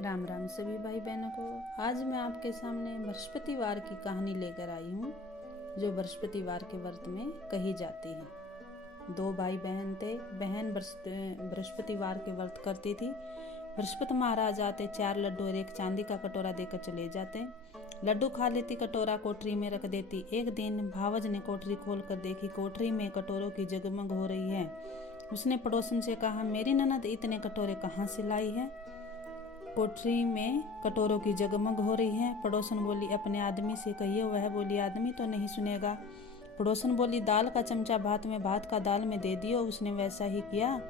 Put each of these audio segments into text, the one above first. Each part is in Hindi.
राम राम सभी भाई बहनों को। आज मैं आपके सामने बृहस्पतिवार की कहानी लेकर आई हूँ, जो बृहस्पतिवार के व्रत में कही जाती है। दो भाई बहन थे। बहन बृहस्पतिवार के व्रत करती थी। बृहस्पति महाराज आते, 4 लड्डू और एक चांदी का कटोरा देकर चले जाते। लड्डू खा लेती, कटोरा कोठरी में रख देती। एक दिन भावज ने कोठरी खोल कर देखी, कोठरी में कटोरों की जगमग हो रही है। उसने पड़ोसन से कहा, मेरी ननद इतने कटोरे कहाँ से लाई है? कोठरी में कटोरों की जगमग हो रही है। पड़ोसन बोली, अपने आदमी से कहिए। वह बोली, आदमी तो नहीं सुनेगा। पड़ोसन बोली, दाल का चमचा भात में, भात का दाल में दे दियो। उसने वैसा ही किया।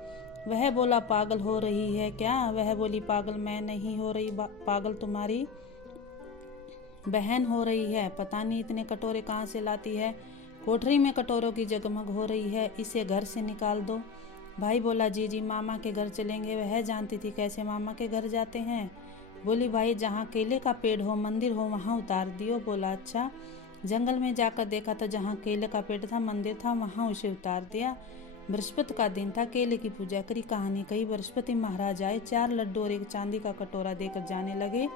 वह बोला, पागल हो रही है क्या? वह बोली, पागल मैं नहीं हो रही, पागल तुम्हारी बहन हो रही है। पता नहीं इतने कटोरे कहाँ से लाती है। कोठरी में कटोरों की जगमग हो रही है, इसे घर से निकाल दो। भाई बोला, जी मामा के घर चलेंगे। वह जानती थी कैसे मामा के घर जाते हैं। बोली, भाई जहाँ केले का पेड़ हो, मंदिर हो, वहाँ उतार दियो। बोला, अच्छा। जंगल में जाकर देखा तो जहाँ केले का पेड़ था, मंदिर था, वहाँ उसे उतार दिया। बृहस्पति का दिन था, केले की पूजा करी, कहानी कही। बृहस्पति महाराज आए, 4 लड्डू और एक चांदी का कटोरा देकर जाने लगे।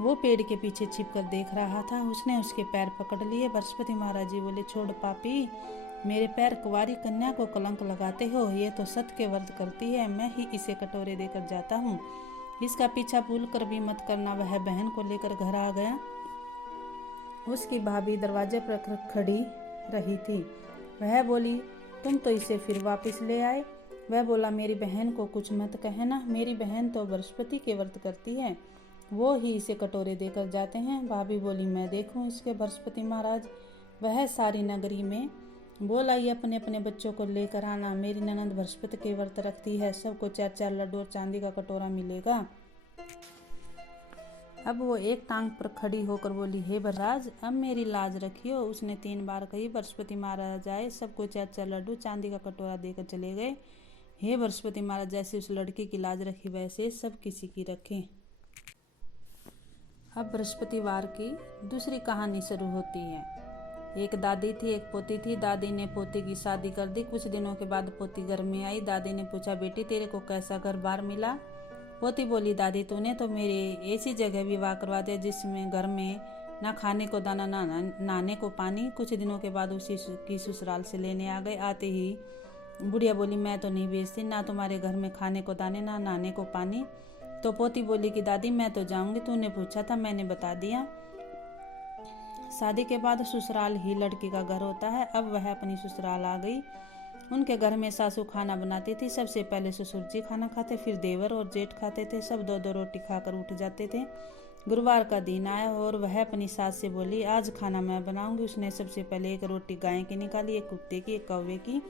वो पेड़ के पीछे छिप कर देख रहा था। उसने उसके पैर पकड़ लिए। बृहस्पति महाराज जी बोले, छोड़ पापी, मेरे पैर, कुंवारी कन्या को कलंक लगाते हो। ये तो सत्य के व्रत करती है, मैं ही इसे कटोरे देकर जाता हूँ। इसका पीछा भूल कर भी मत करना। वह बहन को लेकर घर आ गया। उसकी भाभी दरवाजे पर खड़ी रही थी। वह बोली, तुम तो इसे फिर वापस ले आए। वह बोला, मेरी बहन को कुछ मत कहना, मेरी बहन तो बृहस्पति के व्रत करती है, वो ही इसे कटोरे देकर जाते हैं। भाभी बोली, मैं देखूं इसके बृहस्पति महाराज। वह सारी नगरी में बोल आई, अपने अपने बच्चों को लेकर आना, मेरी ननद बृहस्पति के व्रत रखती है, सबको 4-4 लड्डू और चांदी का कटोरा मिलेगा। अब वो एक टांग पर खड़ी होकर बोली, हे बलराज, अब मेरी लाज रखियो। उसने 3 बार कही। बृहस्पति महाराज आए, सबको 4-4 लड्डू चांदी का कटोरा देकर चले गए। हे बृहस्पति महाराज, जैसे उस लड़की की लाज रखी, वैसे सब किसी की रखें। अब बृहस्पतिवार की दूसरी कहानी शुरू होती है। एक दादी थी, एक पोती थी। दादी ने पोती की शादी कर दी। कुछ दिनों के बाद पोती घर में आई। दादी ने पूछा, बेटी तेरे को कैसा घर बार मिला? पोती बोली, दादी तूने तो मेरे ऐसी जगह विवाह करवा दिया जिसमें घर में ना खाने को दाना, ना नहाने को पानी। कुछ दिनों के बाद उसी की ससुराल से लेने आ गए। आते ही बुढ़िया बोली, मैं तो नहीं बेचती, ना तुम्हारे घर में खाने को दाने, ना नहाने को पानी। तो पोती बोली कि दादी मैं तो जाऊंगी, तूने पूछा था, मैंने बता दिया। शादी के बाद ससुराल ही लड़की का घर होता है। अब वह अपनी ससुराल आ गई। उनके घर में सासू खाना बनाती थी। सबसे पहले ससुर जी खाना खाते, फिर देवर और जेठ खाते थे। सब 2-2 रोटी खाकर उठ जाते थे। गुरुवार का दिन आया और वह अपनी सास से बोली, आज खाना मैं बनाऊंगी। उसने सबसे पहले एक रोटी गाय की निकाली, एक कुत्ते की, एक कौवे की,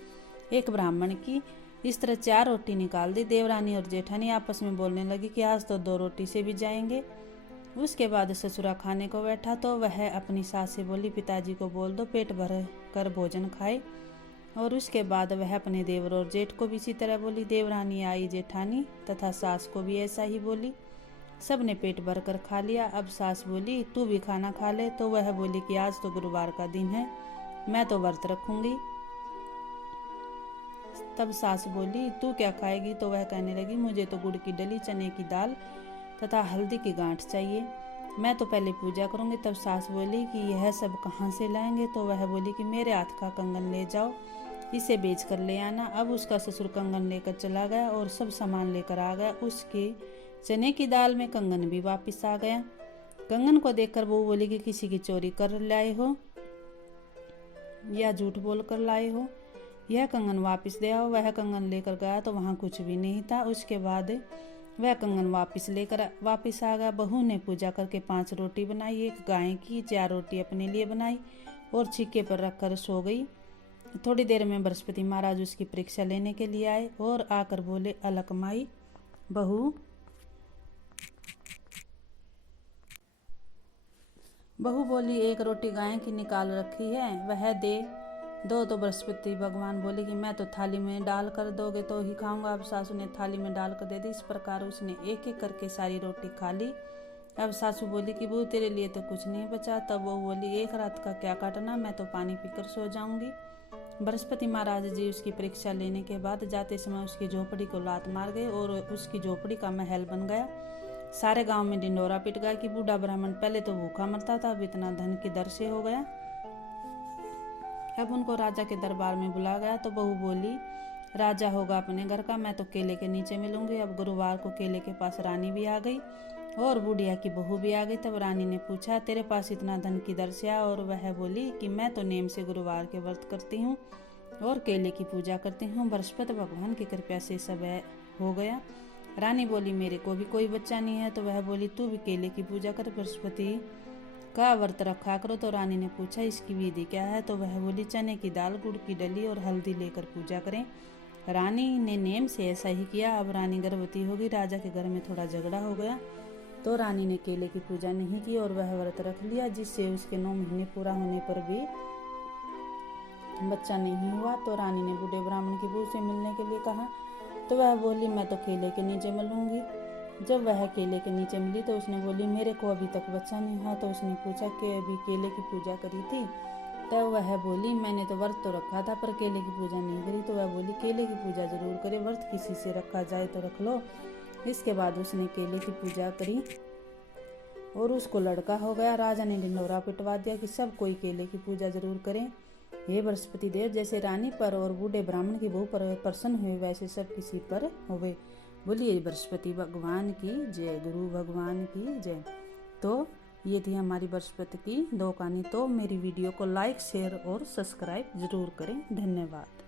एक ब्राह्मण की। इस तरह 4 रोटी निकाल दी। देवरानी और जेठानी आपस में बोलने लगी कि आज तो 2 रोटी से भी जाएंगे। उसके बाद ससुरा खाने को बैठा तो वह अपनी सास से बोली, पिताजी को बोल दो पेट भर कर भोजन खाए। और उसके बाद वह अपने देवर और जेठ को भी इसी तरह बोली। देवरानी आई, जेठानी तथा सास को भी ऐसा ही बोली। सब ने पेट भर कर खा लिया। अब सास बोली, तू भी खाना खा ले। तो वह बोली कि आज तो गुरुवार का दिन है, मैं तो व्रत रखूंगी। तब सास बोली, तू क्या खाएगी? तो वह कहने लगी, मुझे तो गुड़ की डली, चने की दाल तथा हल्दी की गांठ चाहिए, मैं तो पहले पूजा करूंगी। तब सास बोली कि यह सब कहाँ से लाएंगे? तो वह बोली कि मेरे हाथ का कंगन ले जाओ, इसे बेच कर ले आना। अब उसका ससुर कंगन लेकर चला गया और सब सामान लेकर आ गया। उसके चने की दाल में कंगन भी वापस आ गया। कंगन को देखकर वो बोली कि किसी की चोरी कर लाए हो या झूठ बोल कर लाए हो, यह कंगन वापस दे आओ। वह कंगन लेकर गया तो वहाँ कुछ भी नहीं था। उसके बाद वह कंगन वापस आ गया। बहू ने पूजा करके 5 रोटी बनाई, एक गाय की, 4 रोटी अपने लिए बनाई और छिक्के पर रखकर सो गई। थोड़ी देर में बृहस्पति महाराज उसकी परीक्षा लेने के लिए आए और आकर बोले, अलक माई, बहू बोली, एक रोटी गाय की निकाल रखी है, वह दे दो। तो बृहस्पति भगवान बोले कि मैं तो थाली में डाल कर दोगे तो ही खाऊंगा। अब सासू ने थाली में डाल कर दे दी। इस प्रकार उसने एक एक करके सारी रोटी खा ली। अब सासू बोली कि बहू तेरे लिए तो कुछ नहीं बचा। तब वो बोली, एक रात का क्या काटना, मैं तो पानी पीकर सो जाऊंगी। बृहस्पति महाराज जी उसकी परीक्षा लेने के बाद जाते समय उसकी झोपड़ी को लात मार गए और उसकी झोपड़ी का महल बन गया। सारे गांव में ढिंडोरा पिट गया कि बूढ़ा ब्राह्मण पहले तो भूखा मरता था, अब इतना धन की दर से हो गया। अब उनको राजा के दरबार में बुला गया तो बहू बोली, राजा होगा अपने घर का, मैं तो केले के नीचे मिलूंगी। अब गुरुवार को केले के पास रानी भी आ गई और बुढ़िया की बहू भी आ गई। तब रानी ने पूछा, तेरे पास इतना धन किधर से आया? और वह बोली कि मैं तो नेम से गुरुवार के व्रत करती हूँ और केले की पूजा करती हूँ, बृहस्पति भगवान की कृपा से सब हो गया। रानी बोली, मेरे को भी कोई बच्चा नहीं है। तो वह बोली, तू भी केले की पूजा कर, बृहस्पति का व्रत रखा करो। तो रानी ने पूछा, इसकी विधि क्या है? तो वह बोली, चने की दाल, गुड़ की डली और हल्दी लेकर पूजा करें। रानी ने नेम से ऐसा ही किया। अब रानी गर्भवती हो गई। राजा के घर में थोड़ा झगड़ा हो गया तो रानी ने केले की पूजा नहीं की और वह व्रत रख लिया, जिससे उसके 9 महीने पूरा होने पर भी बच्चा नहीं हुआ। तो रानी ने बूढ़े ब्राह्मण की बहू से मिलने के लिए कहा तो वह बोली, मैं तो केले के नीचे मिलूंगी। जब वह केले के नीचे मिली तो उसने बोली, मेरे को अभी तक बच्चा नहीं हुआ। तो उसने पूछा कि अभी केले की पूजा करी थी? तब वह बोली, मैंने तो व्रत तो रखा था पर केले की पूजा नहीं करी। तो वह बोली, केले की पूजा जरूर करे, व्रत किसी से रखा जाए तो रख लो। इसके बाद उसने केले की पूजा करी और उसको लड़का हो गया। राजा ने ढिंडोरा पिटवा दिया कि सब कोई केले की पूजा जरूर करें। हे बृहस्पति देव, जैसे रानी पर और बूढ़े ब्राह्मण की बहू पर प्रसन्न हुए वैसे सब किसी पर हुए। बोलिए बृहस्पति भगवान की जय, गुरु भगवान की जय। तो ये थी हमारी बृहस्पति की 2 कहानी। तो मेरी वीडियो को लाइक, शेयर और सब्सक्राइब जरूर करें। धन्यवाद।